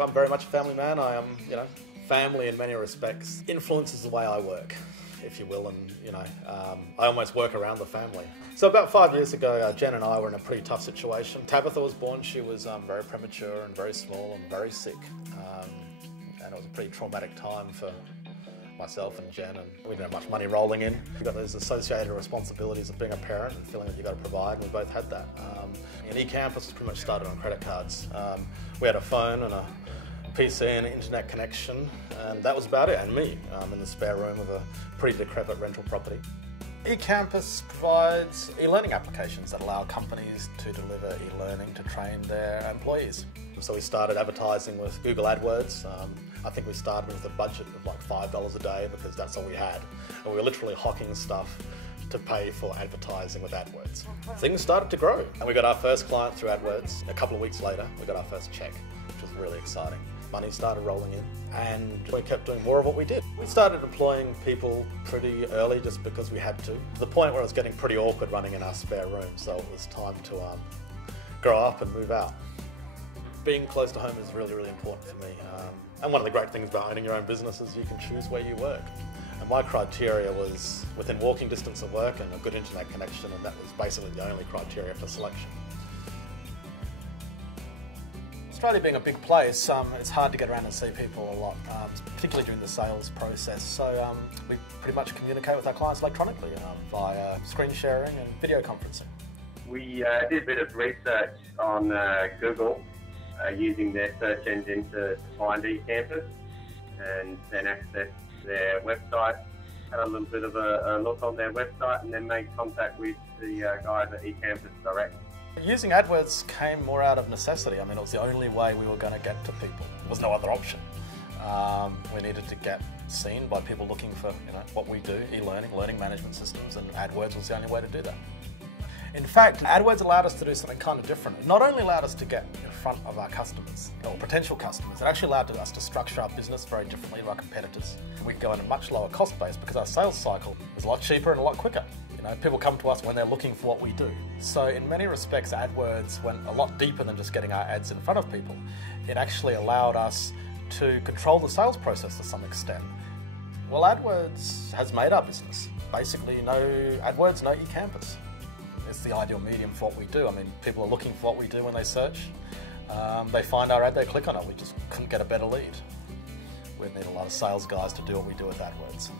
I'm very much a family man. I am, family in many respects influences the way I work, if you will, and, I almost work around the family. So about 5 years ago, Jen and I were in a pretty tough situation. Tabitha was born. She was very premature and very small and very sick. And it was a pretty traumatic time for myself and Jen, and we didn't have much money rolling in. You've got those associated responsibilities of being a parent and feeling that you've got to provide, and we both had that. And Ecampus was pretty much started on credit cards. We had a phone and a PC and an internet connection, and that was about it, and me in the spare room of a pretty decrepit rental property. Ecampus provides e-learning applications that allow companies to deliver e-learning to train their employees. So we started advertising with Google AdWords. I think we started with a budget of like $5 a day because that's all we had. And we were literally hawking stuff to pay for advertising with AdWords. Things started to grow, and we got our first client through AdWords. A couple of weeks later, we got our first check, which was really exciting. Money started rolling in, and we kept doing more of what we did. We started employing people pretty early just because we had to the point where it was getting pretty awkward running in our spare room, so it was time to grow up and move out. Being close to home is really, really important for me. And one of the great things about owning your own business is you can choose where you work. And my criteria was within walking distance of work and a good internet connection, and that was basically the only criteria for selection. Australia being a big place, it's hard to get around and see people a lot, particularly during the sales process. So we pretty much communicate with our clients electronically via screen sharing and video conferencing. We did a bit of research on Google using their search engine to find Ecampus, and then accessed their website, had a little bit of a look on their website, and then made contact with the guys at Ecampus direct. Using AdWords came more out of necessity. I mean, it was the only way we were going to get to people. There was no other option. We needed to get seen by people looking for what we do, e-learning, learning management systems, and AdWords was the only way to do that. In fact, AdWords allowed us to do something kind of different. It not only allowed us to get in front of our customers, or potential customers, it actually allowed us to structure our business very differently to our competitors. We could go at a much lower cost base because our sales cycle was a lot cheaper and a lot quicker. People come to us when they're looking for what we do. So in many respects, AdWords went a lot deeper than just getting our ads in front of people. It actually allowed us to control the sales process to some extent. Well, AdWords has made our business. Basically, no AdWords, no Ecampus. It's the ideal medium for what we do. I mean, people are looking for what we do when they search. They find our ad, they click on it. We just couldn't get a better lead. We need a lot of sales guys to do what we do with AdWords.